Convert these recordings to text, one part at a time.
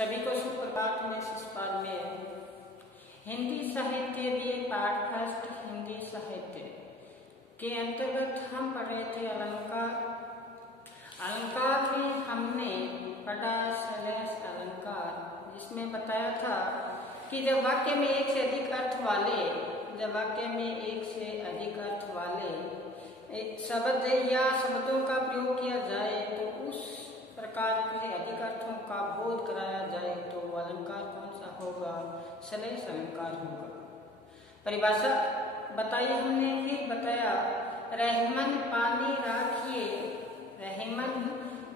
सभी को सुप्रभात। में शिषपाल में हिंदी साहित्य दिए पाठ फर्स्ट हिंदी साहित्य के अंतर्गत हम पढ़ रहे थे अलंकार। अलंकार में हमने पढ़ा श्लेष अलंकार, जिसमें बताया था कि जब वाक्य में एक से अधिक अर्थ वाले शब्द या शब्दों का प्रयोग किया जाए तो उस प्रकार के अधिक अर्थों का बोध कराया जाए तो अलंकार कौन सा होगा? श्लेष अलंकार होगा। परिभाषा बताई हमने, फिर बताया रहमन पानी राखिए, रहमन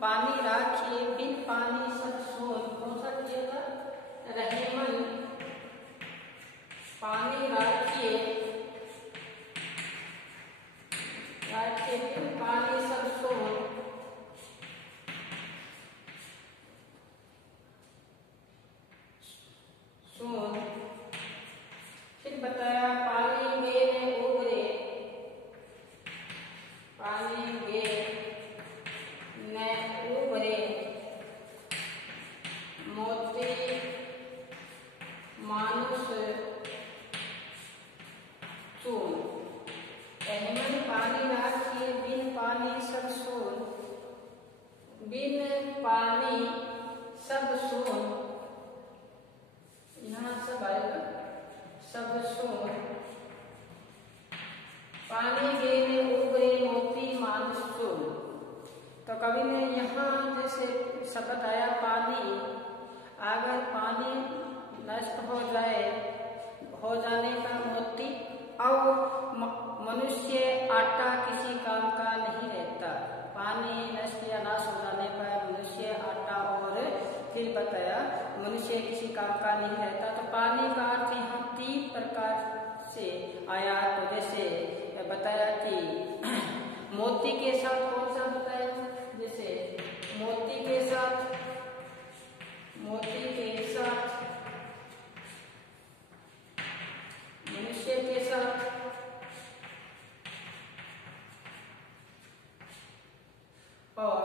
पानी राखिए, बिन पानी सब सोन। कौन सा चीजेगा? रहमन पानी राखिए, बिन पानी सब सोन। फिर बताया पानी में उभरे, पानी में उभरे मोती मानुष चून। रहमन पानी राखिए, बिन पानी सब सोन, बिन पानी सब सोन। यहाँ सब आएगा, सब सोन। पानी गेने उभरे मोती मानुष चून। तो कवि ने यहाँ जैसे शब्द आया पानी, अगर पानी नष्ट हो जाने का मोती और मनुष्य आटा किसी काम का नहीं रहता। पानी नष्ट या नाश हो जाने पर मनुष्य आटा, और फिर बताया मनुष्य किसी काम का नहीं रहता। तो पानी का अर्थ यहाँ 3 प्रकार से आया। तो जैसे बताया कि मोती के साथ कौन सा बताया? जैसे मोती के साथ मनुष्य के साथ और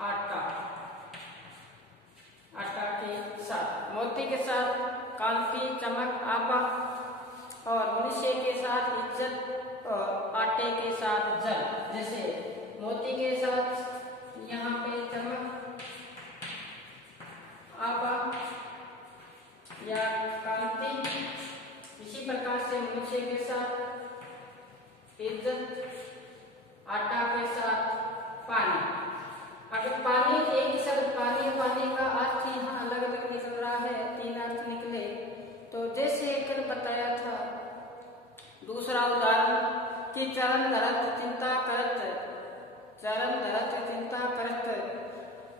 आटा के साथ, मोती के साथ कांति चमक आभा, और मनुष्य के साथ इज्जत और आटे के साथ जल। जैसे मोती के साथ यहाँ पे चमक आभा या कांति, इसी प्रकार से मनुष्य के साथ इज्जत, आटा के साथ पानी। अगर पानी एक ही शब्द पानी का अर्थ यहाँ अलग अलग निकल रहा है, 3 अर्थ निकले। तो जैसे कल बताया था दूसरा उदाहरण कि चरण धरत चिंता करत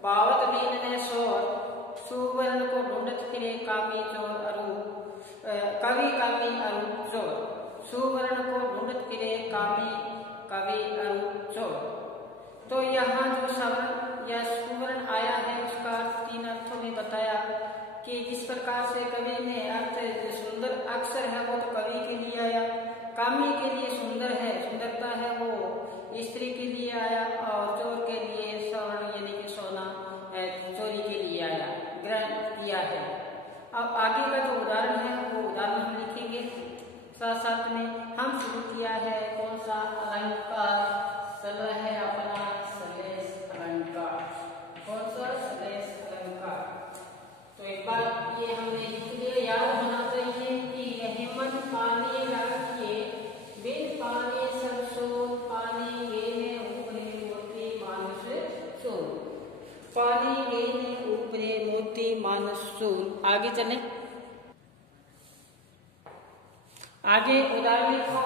बावत दीन ने शोर, सुवर्ण को ढूंढत फिरे कामी चोर अरू, कवि कामी अरू चोर। सुवर्ण को ढूंढत फिरे कवि अरू चोर। तो यहाँ जो सवर्ण या सुवर्ण आया है उसका 3 अर्थों में बताया कि जिस प्रकार से कवि ने अर्थ सुंदर अक्षर है वो तो कवि के लिए आया, कामी के लिए सुंदर है, सुंदरता है वो स्त्री के लिए आया, और चोर के लिए स्वर्ण यानी कि सोना चोरी के लिए आया, ग्रहण किया है। अब आगे का जो उदाहरण है वो उदाहरण हम लिखेंगे साथ में। हम शुरू किया है कौन सा? अलंकार है अपना श्लेष अलंकार। कौन सा? श्लेष अलंकार। तो एक बार ये हमने लिख लिया, याद होना चाहिए कि रहमन पानी राखिए, बिन पानी सब सोन, पानी गेने उभरे मोती मानुष चून। पानी गेने उभरे मोती मानुष चून। आगे चले, आगे उदाहरण लिखो।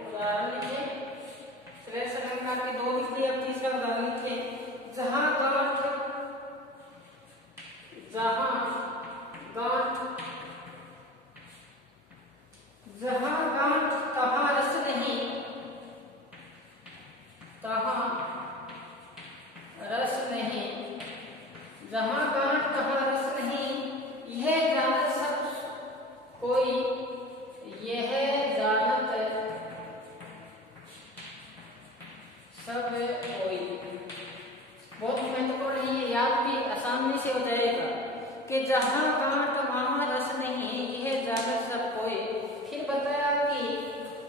उदाहरण लिखे, श्लेष अलंकार के 2 लिख दिए, अब तीसरा उदाहरण लिखे। जहां गांठ तहां रस नहीं, तहां रस नहीं। जहां गांठ तहां रस नहीं, यह जानत सब कोई, यह जानत सब कोई। जहाँ गांठ वहाँ रस नहीं, यह जानत सब कोई। फिर बताया कि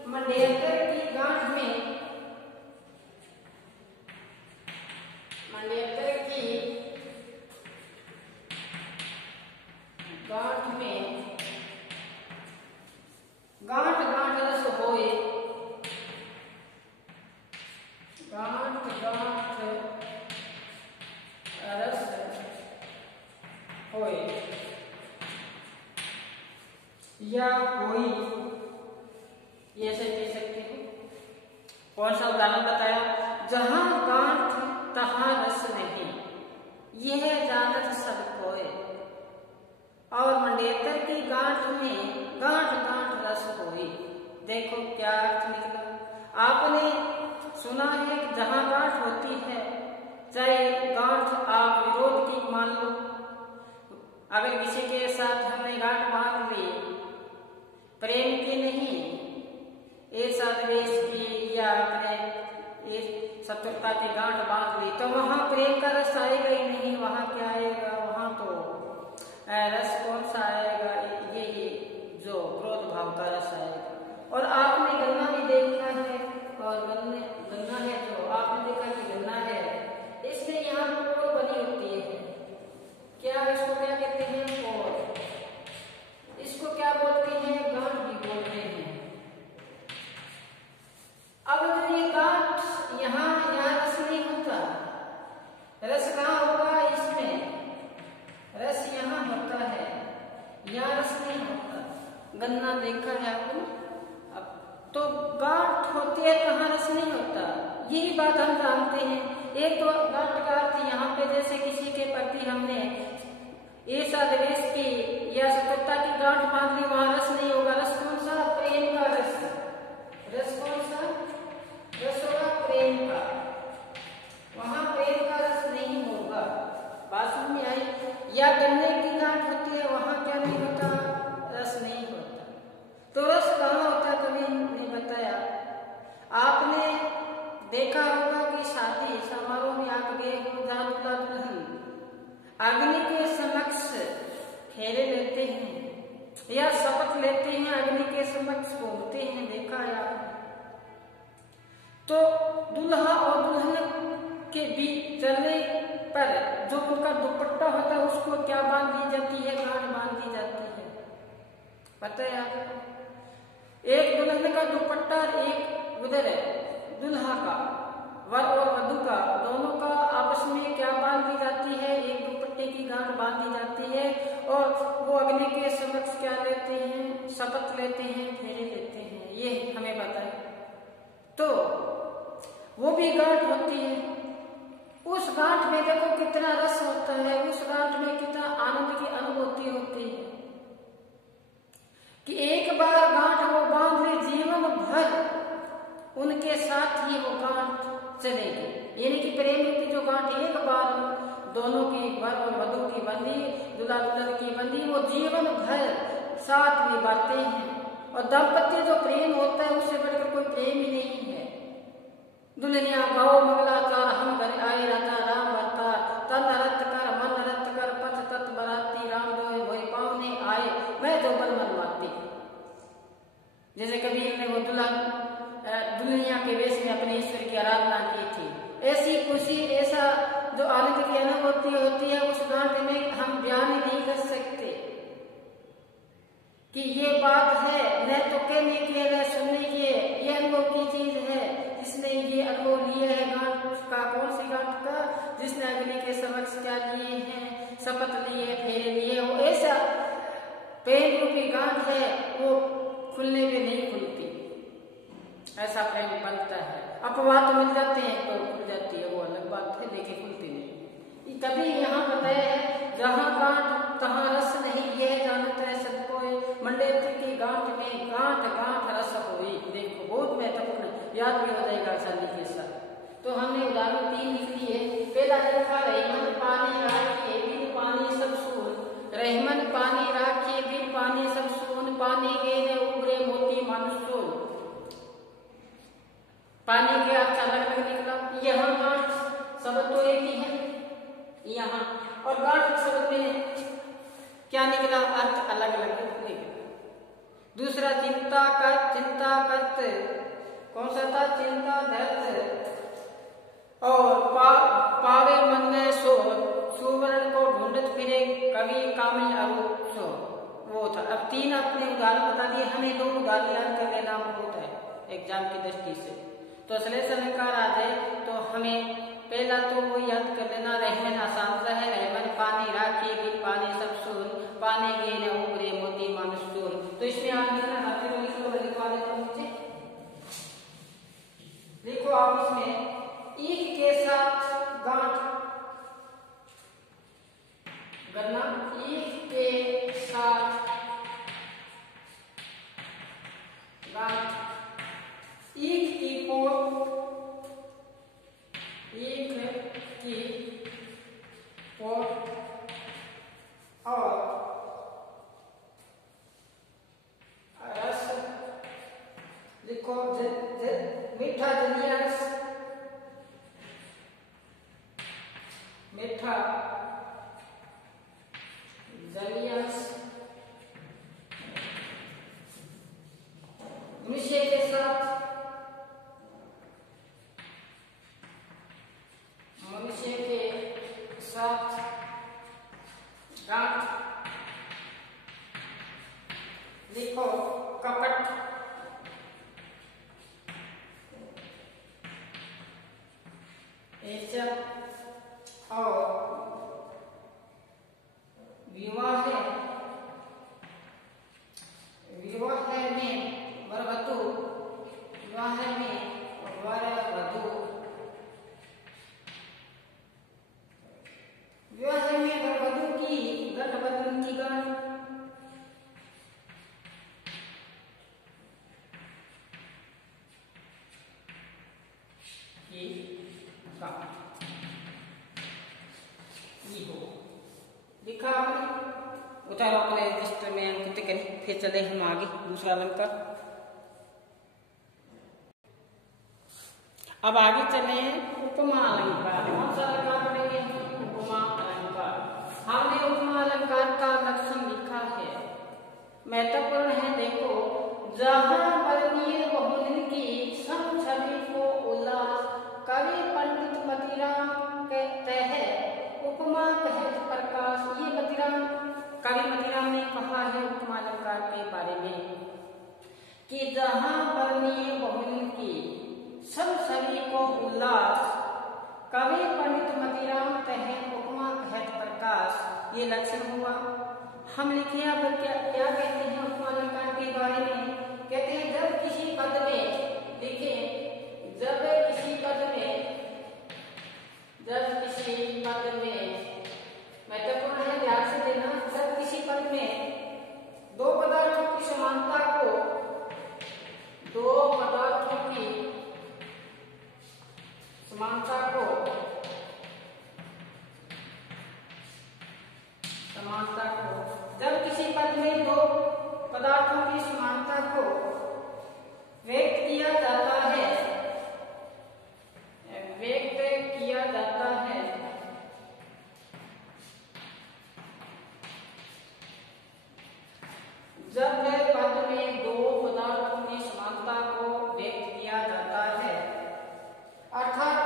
मंडेतर की गांठ में, मंडेतर की गांठ में गांठ गांठ रस होए, गांठ गांठ रस होए या कोई, ये ऐसे कह सकते हो। कौन सा उदाहरण बताया? जहां गांठ तहां रस नहीं, यह जानत सब कोय। और मंडेतर की गांठ में गांठ गांठ रस होई। देखो क्या अर्थ निकला। आपने सुना है कि जहां गांठ होती है, चाहे गांठ आप विरोध की मान लो, अगर किसी के साथ हमने गांठ बांध ली, प्रेम की नहीं, ऐसा द्वेष की या अपने शत्रुता की गांठ बांध ली, तो वहां प्रेम का रस आएगा ही नहीं। वहां क्या आएगा? वहां तो रस कौन सा आएगा? ये जो क्रोध भाव का रस आएगा। और आपने गन्ना भी देखा है, और गन्ना है जो आपने देखा कि गन्ना है, इसमें यहाँ पोर बनी होती है। क्या इसको क्या कहते हैं? पोर। इसको क्या बोलते हैं? गांठ भी बोलते हैं। अब जो ये गांठ यहाँ रस नहीं होता, रस कहाँ होगा? इसमें रस यहाँ होता है, यहाँ रस नहीं होता। गन्ना देखा है आपने? अब तो गांठ होती है, कहाँ रस नहीं होता। यही बात हम जानते हैं। एक तो गांठ का अर्थ यहाँ पे जैसे किसी के प्रति हमने ऐसा द्वेष की या शत्रुता की गांठ बांध ली, वहां रस नहीं होगा। रस कौन सा? प्रेम का रस। रस कौन सा? रस होगा प्रेम का। वहां प्रेम का रस नहीं होगा। बात समझ में आई? या गन्ने की गांठ होती है, वहां क्या नहीं होता? रस नहीं होता। तो रस कहाँ होता? कभी नहीं बताया। आपने देखा होगा कि शादी समारोह में आप गए हो, जहाँ दूल्हा दुल्हन अग्नि के समक्ष फेरे लेते हैं या शपथ लेते हैं, अग्नि के समक्ष घूमते हैं, देखा है आपने? तो दूल्हा और दुल्हन के बीच चलने पर जो उनका दुपट्टा होता है, उसको क्या बांध दी जाती है? गांठ बांध दी जाती है। पता है आपको? एक दुल्हन का दुपट्टा, एक उधर है दुल्हा का, वर और वधू का, दोनों का आपस में क्या बांध दी जाती है? एक दुपट्टे की गांठ बांध दी जाती है। और वो अग्नि के समक्ष क्या लेते हैं? शपथ लेते हैं, फेरे लेते हैं। ये हमें पता है। तो वो भी गांठ होती है। उस गांठ में देखो कितना रस होता है, उस गांठ में कितना आनंद की अनुभूति होती है कि एक बार गांठ वो बांध ले, जीवन भर उनके साथ ही वो गांठ चलेगी। यानी कि प्रेम की जो गांठ एक बार दोनों की, वर और वधू की बंधी, दूल्हा दुल्हन की बंधी, वो जीवन भर साथ निभाते हैं। और दाम्पत्य जो प्रेम होता है, उससे बढ़कर कोई प्रेम ही नहीं है। दुल्हनिया गाओ मंगलाचार, हम घर आए राजा राम अवतार, तन रत कर मन रत कर, पथ तत् बराती, राम दोहे भोई पावने आए, मैं जो बन मनवाती। जैसे कबीर ने वो दुल्हनिया के वेश में अपने ईश्वर की आराधना की थी। ऐसी खुशी, ऐसा जो आनंद की अनुभूति होती है, उस गांठ में हम बयान नहीं कर सकते कि ये बात है। न तो कहने की है, न सुनने की है, ये अनुभव की चीज है। जिसने ये अनुभव लिया है गांठ का, कौन सी गांठ का? जिसने अग्नि के समक्ष क्या लिए हैं? शपथ लिए, फेरे लिए। वो ऐसा प्रेम रूपी गांठ है, वो खुलने पे नहीं खुलती। ऐसा प्रेम बनता है। अपवाद तो मिल जाते हैं तो खुल जाती है, वो अलग बात है, लेकिन खुलती नहीं। तभी यहाँ बताया है, जहाँ गांठ तहाँ रस नहीं, यह जानता है सब कोई। मंडेतर की गांठ में गांठ गांठ रस होई। देखो बहुत महत्वपूर्ण, याद भी हो जाएगा आसानी के साथ। तो हमने उदाहरण 3 लिख लिए। पहला देखा, रहमन पानी राखिए बिन पानी सब सून, रहमन पानी राखिए बिन पानी सब सून, पानी गेरे उबरे मोती मानुसून। पानी के अर्थ अलग अलग निकला। यहाँ गांठ शब्द तो एक ही है यहाँ, और गांठ शब्द में क्या निकला? अर्थ अलग अलग निकला। दूसरा चिंता करत कौन सा था? चिंता दर्द और पावे मन में सो सुवर्ण को ढूंढत फिरे कवि कामी अरु सो, वो था। अब 3 अपने उदाहरण बता दिए, हमें 2 उदाहरण याद कर लेना होता है एग्जाम की दृष्टि से। तो श्लेष अलंकार आ जाए तो हमें पहला तो वो याद कर लेना, रहमन आसान सा है, रहमन पानी राखी गिर पानी सब सुन पानी गे न उगरे मोती मानुष सुन। तो इसमें आप लिखना ना, फिर लिखवा देता हूँ नीचे। देखो आप इसमें ईख के साथ गांठ गन्ना, ईख के साथ गांठ, ईख की पोट, ईख की पोट और रस लिखो, मीठा जलिया रस, मीठा जलिया रस, मनुष्य के साथ, मनुष्य के साथ गांठ लिखो, कपट, और विवाह में वरवधु, विवाह में वरवधु, विवाह में वरवधु की गठबंधन की गांठ, लिखा आपने, उतारो अपने रजिस्टर में अंकित करें। फिर चले हम आगे दूसरा अलंकार। अब आगे चले उपमा अलंकार। कौन सा अलंकार पढ़ेंगे हम? उपमा अलंकार। हमने उपमा अलंकार का लक्षण लिखा है, महत्वपूर्ण है। देखो, जहां वर्णीय बहुन की सम छवि को उल्लास कवि पंडित मतिराम कहते हैं, उपमा कहत प्रकाश। ये मतिराम, कवि मतिराम ने कहा है उपमा अलंकार के बारे में कि जहां वर्णीय बहुन की सब छवि को उल्लास कवि पंडित मतिराम कहे उपमा कहत प्रकाश, ये लक्षण हुआ। हम लिखे अब क्या कहते हैं उपमा अलंकार के बारे में? कहते हैं जब किसी पद में लिखे, जब किसी पद में महत्वपूर्ण है, ध्यान से देना, जब किसी पद में 2 पदार्थों की समानता को, 2 पदार्थों की समानता को जब किसी पद में 2 पदार्थों की समानता को व्यक्त किया जाता है, जब पद में 2 पदार्थों की समानता को व्यक्त किया जाता है, अर्थात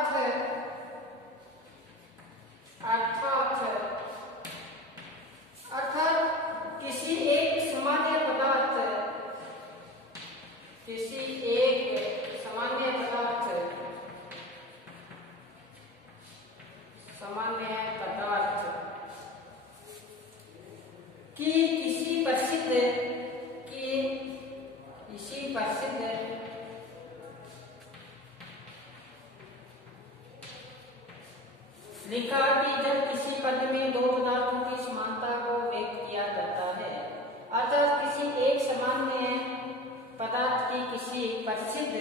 किसी एक सामान्य पदार्थ की किसी प्रसिद्ध लिखा कि जब किसी पद में 2 पदार्थों की समानता को व्यक्त किया जाता है, अर्थात किसी एक सामान्य पदार्थ की किसी प्रसिद्ध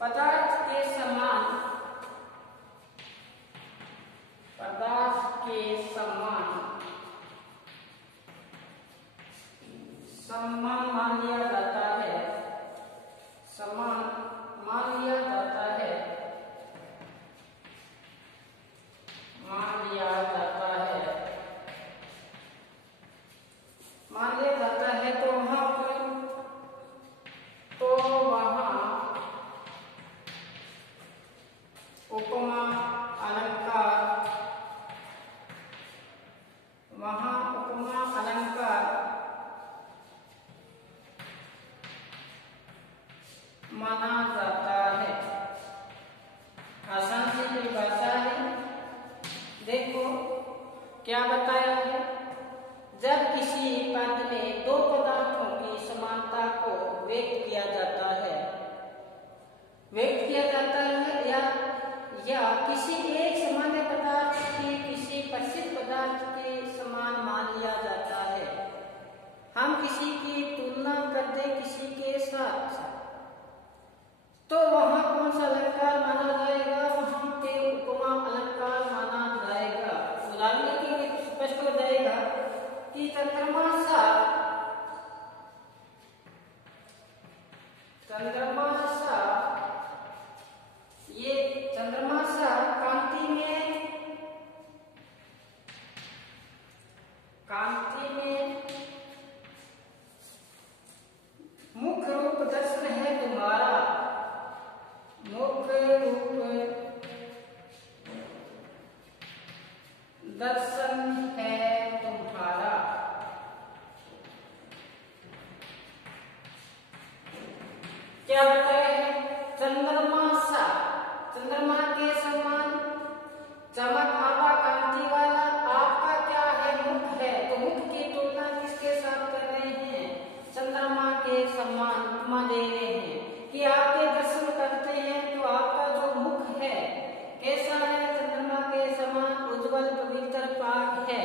पदार्थ के समान सम्मान मान लिया जाता है, जाता है। आसान सी परिभाषा है। देखो क्या बताया है, जब किसी पद में दो पदार्थों की समानता को व्यक्त किया जाता है या किसी एक सामान्य पदार्थ की किसी प्रसिद्ध पदार्थ के समान मान लिया जाता है। हम किसी की तुलना कर दे किसी के साथ, तो वहां कौन सा अलंकार माना जाएगा? वहां पे उपमा अलंकार माना जाएगा। उदाहरण के लिए स्पष्ट हो जाएगा कि चंद्रमा सा कांति में मुख्य रूप दर्शन है तुम्हारा। मुख्य रूप दर्शन है तुम्हारा। क्या बताया है? चंद्रमा के समान चमक आभा कांति वाला आपका क्या है? मुख है। तो मुख की तुलना किसके साथ कर रहे हैं? चंद्रमा के समान उपमा दे रहे हैं कि आपके दर्शन करते हैं तो आपका जो मुख है कैसा है? चंद्रमा के समान उज्जवल पवित्र पाक है।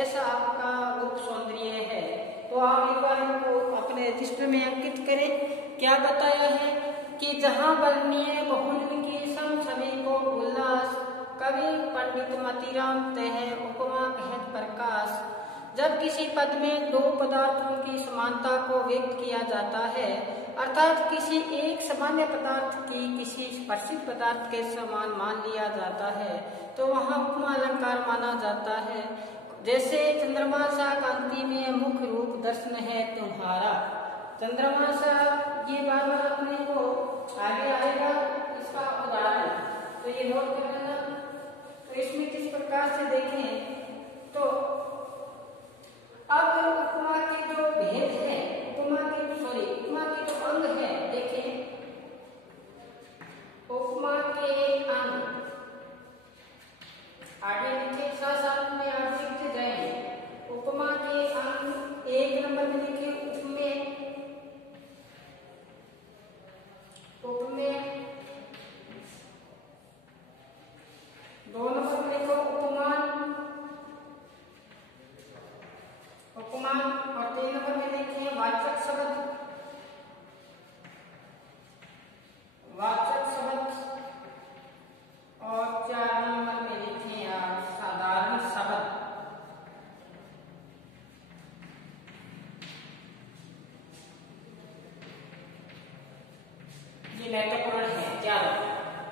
ऐसा आपका रूप सौंदर्य है। तो आप एक बार इनको अपने रजिस्टर में अंकित करें। क्या बताया है कि जहां वर्णीय बहुन की सम छवि को उल्लास कवि पंडित मतीराम तह उपमा कहत प्रकाश। जब किसी पद में दो पदार्थों की समानता को व्यक्त किया जाता है, अर्थात किसी एक सामान्य पदार्थ की किसी प्रसिद्ध पदार्थ के समान मान लिया जाता है, तो वहाँ उपमा अलंकार माना जाता है। जैसे चंद्रमा सा कांति में मुख्य रूप दर्शन है तुम्हारा। चंद्रमा सा, ये बार बार अपने को आगे आएगा इसका उदाहरण, तो ये नोट कर लेना। तो इसमें किस प्रकार से देखें तो अब उपमा के जो भेद है, उपमा के जो अंग है, देखें उपमा के अंग आगे लिखे, साथ में आप लिखते जाएंगे। उपमा के अंग एक नंबर में लिखे उपमेय, दो नंबर में लिखो उपमान, और तीन नंबर में लिखिए वाचक शब्द, और चार नंबर में लिखिए आप साधारण शब्द। ये महत्वपूर्ण है। चारों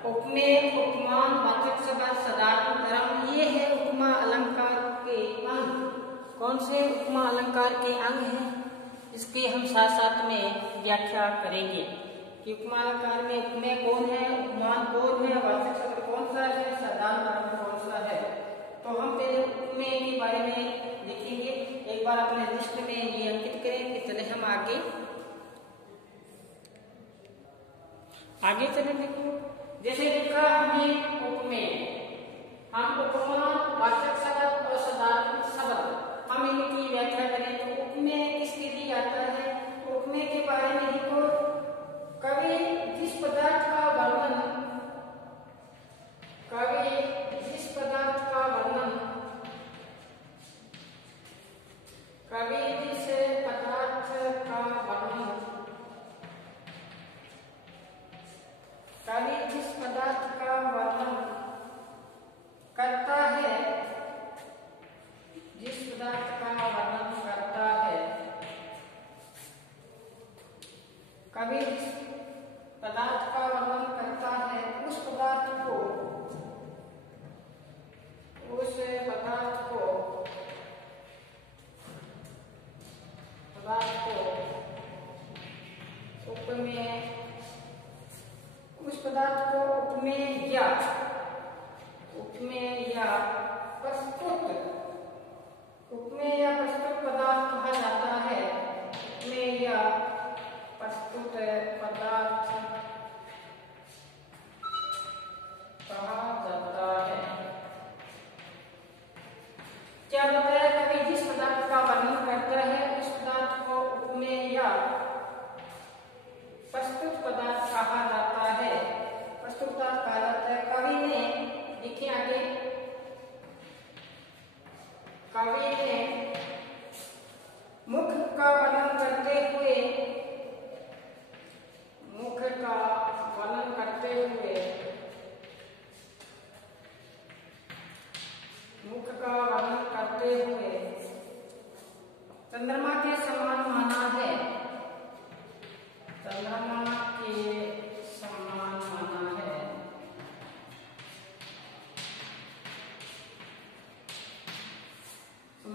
उपमेय, उपमान, वाचक शब्द, साधारण धर्म, ये है उपमा अलंकार के अंग। कौन से उपमा अलंकार के अंग हैं, इसकी हम साथ साथ में व्याख्या करेंगे कि उपमा अलंकार में उपमेय कौन है, उपमान कौन है, वाचक शब्द कौन सा है, साधारण धर्म कौन सा है। तो हम पहले उपमेय के बारे में लिखेंगे। एक बार अपने लिस्ट में ये अंकित करें कि चले हम आगे चले। देखो जैसे लिखा हमने उपमेय, हम उपमा, वाचक शब्द और साधारण शब्द हम इनकी व्याख्या करें। तो उपमेय किसके लिए आता है? उपमेय के बारे में लिखो, कवि जिस पदार्थ का वर्णन कवि जिस पदार्थ का वर्णन करता है उस पदार्थ को उपमेय या प्रस्तुत पदार्थ कहा जाता है। उपमेय या प्रस्तुत पदार्थ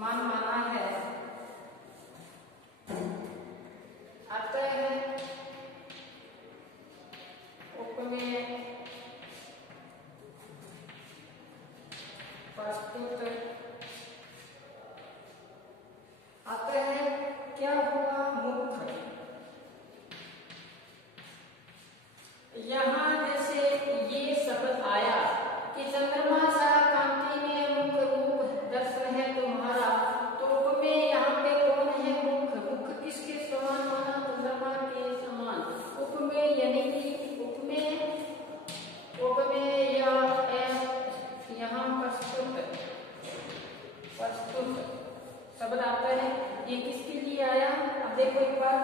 समान माना है, अतः उपमेय प्रस्तुत, अतः क्या हुआ मुख्य। यहाँ जैसे ये शब्द आया कि चंद्रमा सा कांति में मुख्य रूप दर्शन है तुम्हारा, तो उपमेय यहाँ पे कौन है मुख्य। मुख्य किसके समान माना, चंद्रमा के समान। उपमेय यानी कि उपमेय या यहाँ प्रस्तुत शब्द आता है, ये किसके लिए आया। अब देखो एक बार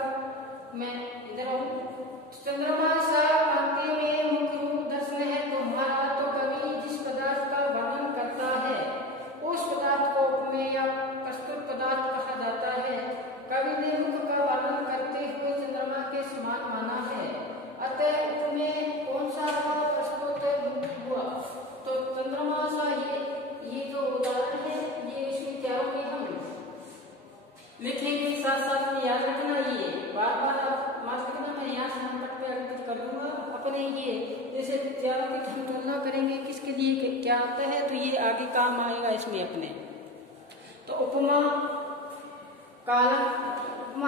मैं इधर आऊं, चंद्रमा सा कांति में मुख्य रूप दर्शन है तुम्हारा, तो कवि जिस पदार्थ का वर्णन करता है उस पदार्थ को उपमेय या प्रस्तुत पदार्थ कहा जाता है। कवि ने मुख्य का वर्णन करते हुए चंद्रमा के समान माना है, अतः उपमेय कौन सा हुआ, प्रस्तुत हुआ। तो चंद्रमा सा ये जो उदाहरण है, ये इसमें चारों में हम लिखेंगे, साथ साथ में याद रखना, ये बार बार माफ करना, मैं यहाँ से नंबर पे अंकित कर दूंगा अपने। ये जैसे चारों की हम तुलना करेंगे किसके लिए क्या आता है, तो ये आगे काम आएगा इसमें अपने। तो उपमा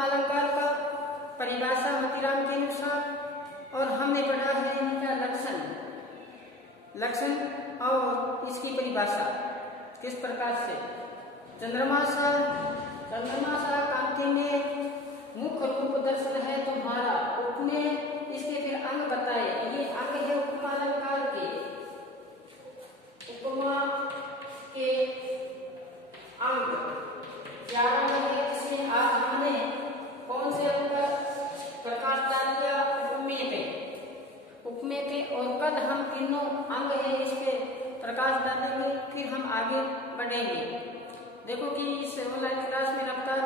अलंकार का परिभाषा मतिराम के अनुसार, और हमने पढ़ा है इनका लक्षण और इसकी परिभाषा किस प्रकार से। चंद्रमा सा कांति में मुख्य रूप दर्शन है तुम्हारा, उपमेय इसके फिर अंग बताए। ये अंग है उपमा अलंकार के, उपमा के अंग 11 है, जिसमें आज हमने कौन से अंग का प्रकाश डाल दिया, उपमेय पे, और कल हम तीनों अंग है इस पे प्रकाश डालेंगे, फिर हम आगे बढ़ेंगे। देखो कि इस ऑनलाइन क्लास में रफ्तार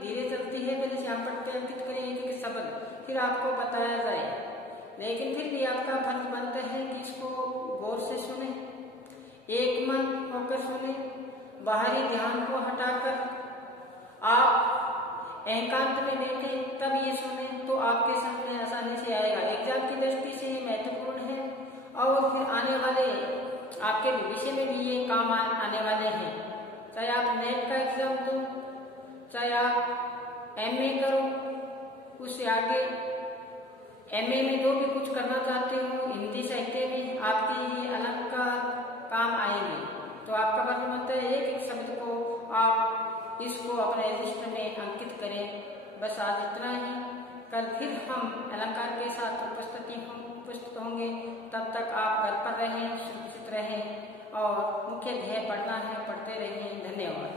धीरे चलती है, पहले से हम पढ़ते अंकित करेंगे कि शब्द फिर आपको बताया जाए, लेकिन फिर भी आपका फर्ज बनता है कि इसको गौर से सुने, एक मन होकर सुने, बाहरी ध्यान को हटाकर आप एकांत में बैठे तब ये सुने, तो आपके सामने आसानी से आएगा। एग्जाम की दृष्टि से ये महत्वपूर्ण है, और फिर आने वाले आपके भविष्य में भी ये काम आने वाले हैं। चाहे आप नेट का एग्जाम दो, चाहे आप एमए करो, उससे आगे एमए में जो भी कुछ करना चाहते हो हिंदी साहित्य में, आपके ये अलंकार काम आएंगे। तो आपका फर्ज बनता है एक शब्द को आप इसको अपने रजिस्टर में अंकित करें। बस आज इतना ही, कल फिर हम अलंकार के साथ उपस्थित होंगे। तब तक आप घर पर रहें, सुरक्षित रहें, और मुख्य ध्येय पढ़ना है, पढ़ते रहें। धन्यवाद।